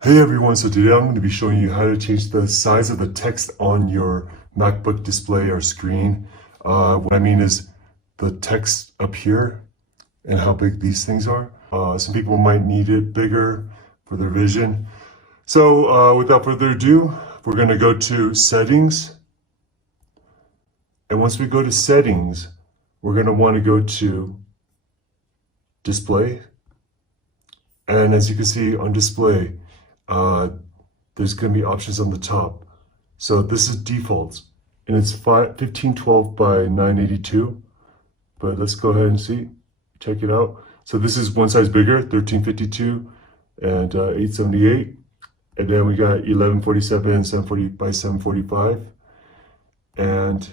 Hey everyone, so today I'm going to be showing you how to change the size of the text on your MacBook display or screen. What I mean is the text up here and how big these things are. Some people might need it bigger for their vision. So without further ado, we're going to go to settings. And once we go to settings, we're going to want to go to display. And as you can see on display, there's going to be options on the top. So this is default, and it's 1512 by 982. But let's go ahead and check it out. So this is one size bigger, 1352 and 878. And then we got 1147, 740 by 745. And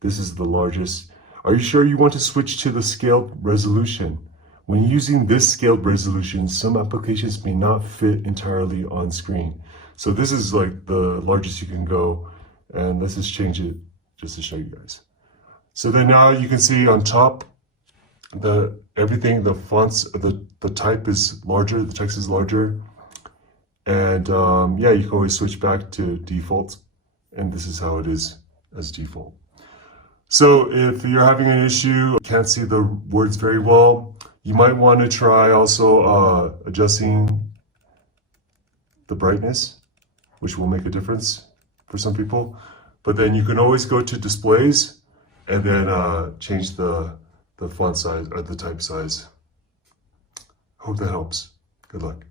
this is the largest. Are you sure you want to switch to the scaled resolution? When using this scaled resolution, some applications may not fit entirely on screen. So this is like the largest you can go, and let's just change it just to show you guys. So then now you can see on top, everything, the fonts, the type is larger, the text is larger. And yeah, you can always switch back to default, and this is how it is as default. So if you're having an issue, can't see the words very well, you might want to try also adjusting the brightness, which will make a difference for some people. But then you can always go to displays and then change the font size or the type size. Hope that helps. Good luck.